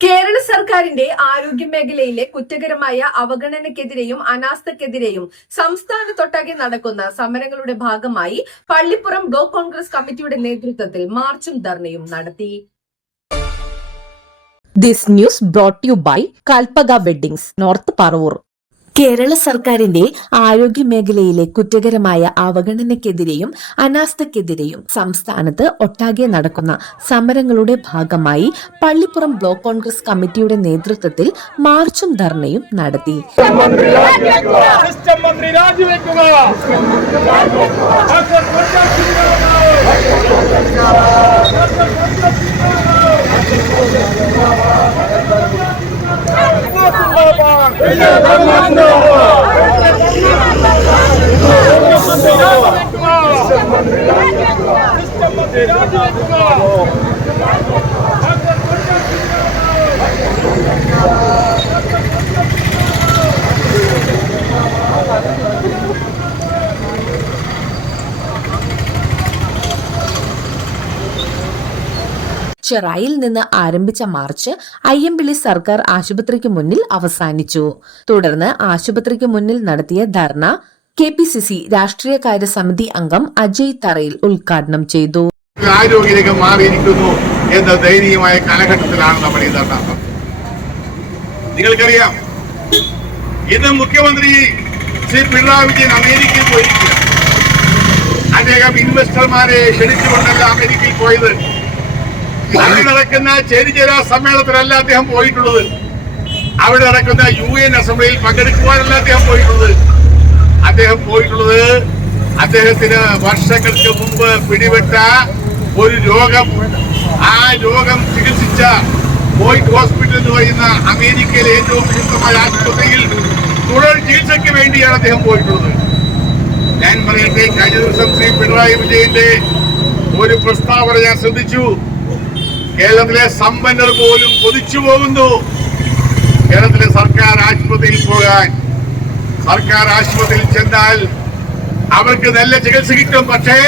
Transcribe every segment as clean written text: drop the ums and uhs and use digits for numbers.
കേരള സർക്കാരിന്റെ ആരോഗ്യ മേഖലയിലെ കുറ്റകരമായ അവഗണനയ്ക്കെതിരെയും അനാസ്ഥയ്ക്കെതിരെയും സംസ്ഥാനത്തൊട്ടാകെ നടക്കുന്ന സമരങ്ങളുടെ ഭാഗമായി പള്ളിപ്പുറം ബ്ലോക്ക് കോൺഗ്രസ് കമ്മിറ്റിയുടെ നേതൃത്വത്തിൽ മാർച്ചും ധർണയും നടത്തി. This news brought to you by Kalpaga Weddings, North Parvur. Kerala സർക്കാരിന്റെ ആരോഗ്യ മേഖലയിലെ കുറ്റകരമായ അവഗണനയ്ക്കെതിരെയും അനാസ്ഥയ്ക്കെതിരെയും സംസ്ഥാനത്ത് ഒട്ടാകെ നടക്കുന്ന സമരങ്ങളുടെ ഭാഗമായി പള്ളിപ്പുറം ബ്ലോക്ക് കോൺഗ്രസ് കമ്മിറ്റിയുടെ നേതൃത്വത്തിൽ മാർച്ചും ധർണയും നടത്തി. ചെറായിൽ നിന്ന് ആരംഭിച്ച മാർച്ച് അയ്യമ്പിള്ളി സർക്കാർ ആശുപത്രിക്ക് മുന്നിൽ അവസാനിച്ചു. തുടർന്ന് ആശുപത്രിക്ക് മുന്നിൽ നടത്തിയ ധർണ KPCC രാഷ്ട്രീയകാര്യ സമിതി അംഗം അജയ് തറയിൽ ഉദ്ഘാടനം ചെയ്തു. ആരോഗ്യരംഗം മാറിയിരിക്കുന്നു എന്ന ദയനീയമായ കാലഘട്ടത്തിലാണ് നമ്മൾ ഈ ധർണ. നിങ്ങൾക്കറിയാം, ഇന്ന് മുഖ്യമന്ത്രി ശ്രീ പിണറായി വിജയൻ അമേരിക്കയിൽ പോയിരിക്കുക. അദ്ദേഹം ഇൻവെസ്റ്റർമാരെ ക്ഷണിച്ചുകൊണ്ടല്ല അമേരിക്കയിൽ പോയത്. അവിടെ നടക്കുന്ന ചേരിചേരാ സമ്മേളനത്തിലല്ല അദ്ദേഹം പോയിട്ടുള്ളത്. അവിടെ നടക്കുന്ന UN അസംബ്ലിയിൽ പങ്കെടുക്കുവാനല്ല അദ്ദേഹം പോയിട്ടുള്ളത്. അദ്ദേഹം പോയിട്ടുള്ളത് അദ്ദേഹത്തിന് വർഷങ്ങൾക്ക് മുമ്പ് പിടിപെട്ട ഒരു രോഗം, ആ രോഗം ചികിത്സിച്ച പോയിന്റ് ഹോസ്പിറ്റൽ എന്ന് പറയുന്ന അമേരിക്കയിലെ ഏറ്റവും പ്രശസ്തമായ ആശുപത്രിയിൽ തുടർ ചികിത്സയ്ക്ക് വേണ്ടിയാണ് അദ്ദേഹം പോയിട്ടുള്ളത്. ഞാൻ പറയട്ടെ, കഴിഞ്ഞ ദിവസം ശ്രീ പിണറായി വിജയന്റെ ഒരു പ്രസ്താവന ഞാൻ ശ്രദ്ധിച്ചു. കേരളത്തിലെ സമ്പന്നർ പോലും കൊതിച്ചു പോകുന്നു കേരളത്തിലെ സർക്കാർ ആശുപത്രിയിൽ പോകാൻ. സർക്കാർ ആശുപത്രിയിൽ ചെന്നാൽ അവർക്ക് നല്ല ചികിത്സ കിട്ടും, പക്ഷേ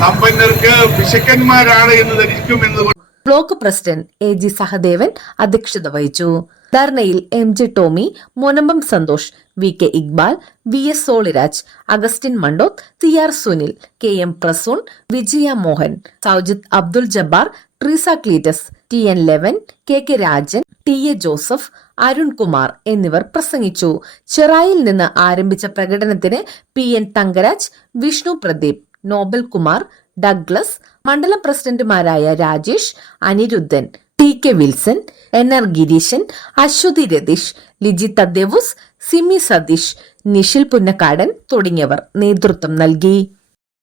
സമ്പന്നർക്ക് പിശുക്കന്മാരാണ് എന്ന് ധരിക്കുമെന്ന് ബ്ലോക്ക് പ്രസിഡന്റ് AG സഹദേവൻ അധ്യക്ഷത വഹിച്ചു. ധർണയിൽ MJ Tomy, Munambam Santhosh, VK Iqbal, VS Soliraj, Augustine Mandoth, CR Sunil, KM Prasoon, Vijaya Mohan, Saujith Abdul Jabbar, Treesa Cleetus, TN Levan, KK Rajan, TA Joseph, Arun Kumar എന്നിവർ പ്രസംഗിച്ചു. ചെറായിൽ നിന്ന് ആരംഭിച്ച പ്രകടനത്തിന് PN തങ്കരാജ്, വിഷ്ണു പ്രദീപ്, നോബൽ കുമാർ, ഡഗ്ലസ്, മണ്ഡലം പ്രസിഡന്റുമാരായ രാജേഷ്, അനിരുദ്ധൻ, TK വിൽസൺ, NR ഗിരീശൻ, അശ്വതി രതീഷ്, ലിജി തദ്ദേവുസ്, സിമി സതീഷ്, നിഷിൽ പുന്നക്കാടൻ തുടങ്ങിയവർ നേതൃത്വം നൽകി.